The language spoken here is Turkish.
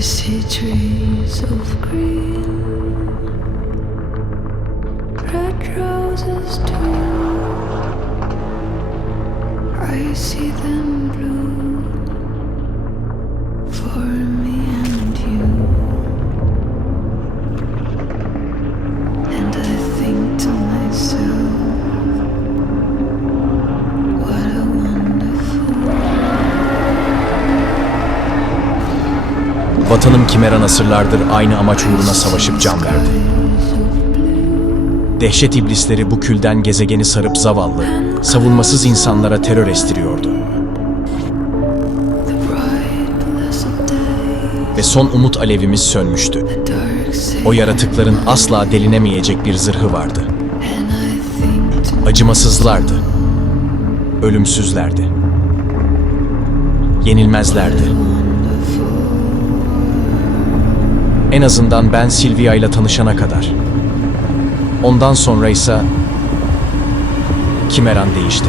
see trees of green, red roses too. I see them blue for me Vatanım Kimeran asırlardır aynı amaç uğruna savaşıp can verdi. Dehşet iblisleri bu külden gezegeni sarıp zavallı, savunmasız insanlara terör estiriyordu. Ve son umut alevimiz sönmüştü. O yaratıkların asla delinemeyecek bir zırhı vardı. Acımasızlardı. Ölümsüzlerdi. Yenilmezlerdi. En azından ben Sylvia ile tanışana kadar. Ondan sonra ise Kimeran değişti.